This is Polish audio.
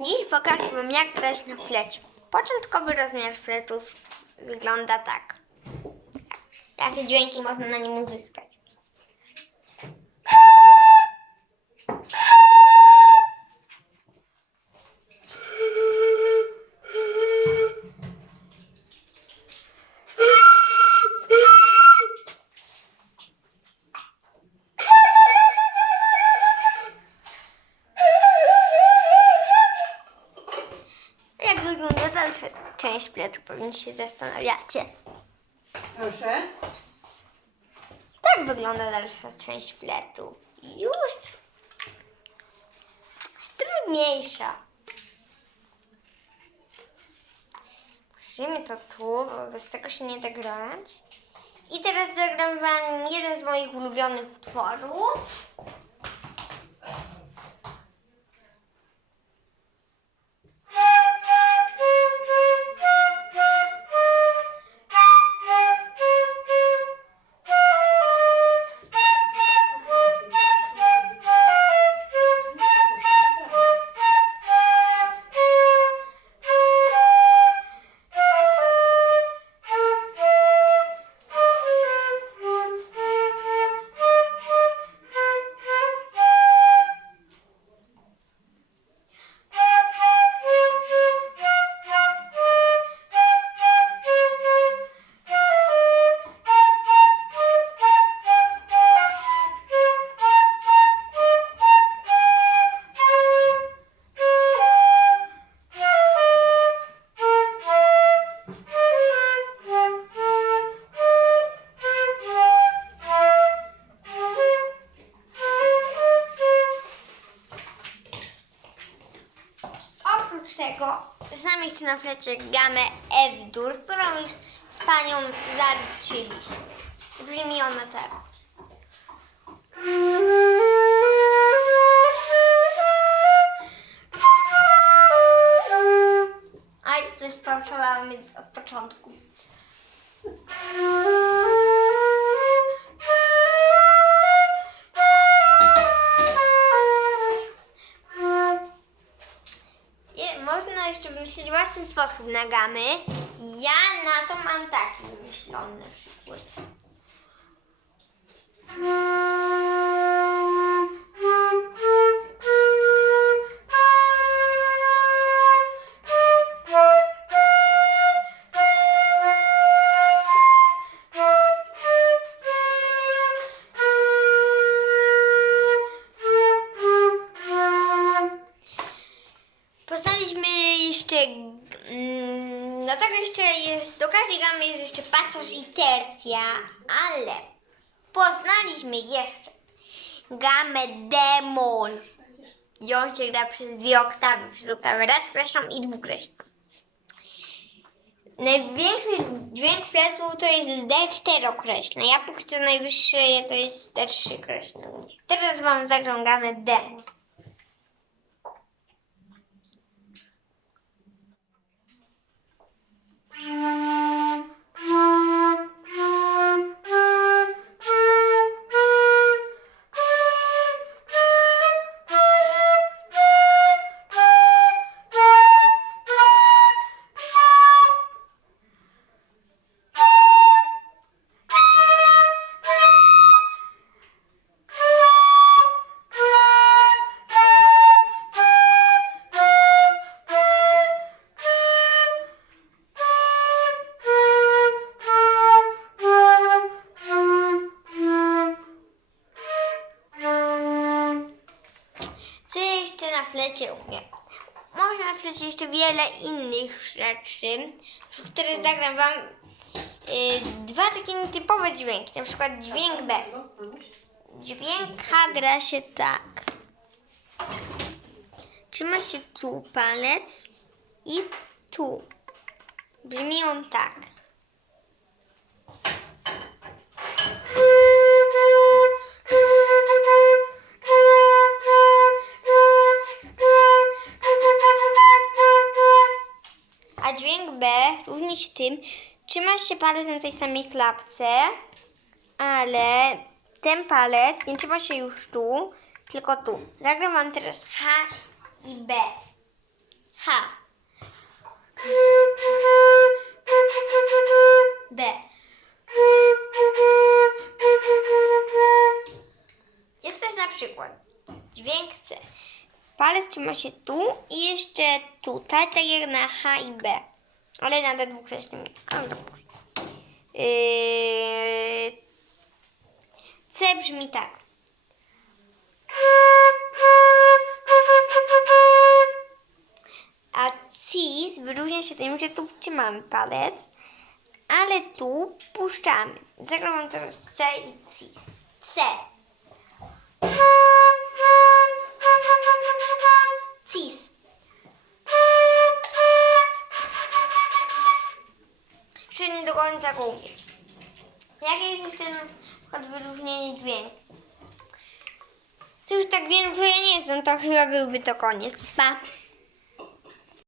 Dziś pokażę Wam jak grać na flecie. Początkowy rozmiar fletów wygląda tak. Jakie dźwięki można na nim uzyskać. Część fletu, pewnie się zastanawiacie. Proszę. Tak wygląda dalsza część fletu. Już trudniejsza. Włożymy to tu, bo bez tego się nie da grać. I teraz zagram wam jeden z moich ulubionych utworów. Jeszcze na flecie gamę F-dur, którą już z panią zaliczyliśmy. Brzmi ona tak. Aj, coś spałczałam od początku. Wymyślić własny sposób na gamy. Ja na to mam taki wymyślony przykład. Poznaliśmy jeszcze. mm, tego jeszcze jest. Do każdej gamy jest jeszcze pasaż i tercja, ale poznaliśmy jeszcze gamę demol. I on się gra przez dwie oktawy. Przez oktawę raz kreślą i dwukreślą. Największy dźwięk fletu to jest D4 określne. Ja póki co najwyższy to jest D3 kreślne. Teraz wam zagram gamę Thank you. Na flecie umiem? Można na flecie jeszcze wiele innych rzeczy, w których zagram wam y, dwa takie nietypowe dźwięki, na przykład dźwięk B. Dźwięk H gra się tak. Trzyma się tu palec i tu. Brzmi on tak. Różni się tym, trzyma się palec na tej samej klapce, ale ten palec nie trzyma się już tu, tylko tu. Zagram teraz H i B. H. B. Jest też na przykład dźwięk C. Palec trzyma się tu i jeszcze tutaj, tak jak na H i B. Ale na D dwukreśnym. Ale dobra. Yy... C brzmi tak. A cis wyróżnia się tym, że tu trzymamy palec, ale tu puszczamy. Zagram wam teraz C i cis. C. umiem. Jakie jest jeszcze na przykład wyróżnienie dźwięku? To już tak wiem, że ja nie jestem, to chyba byłby to koniec. Pa!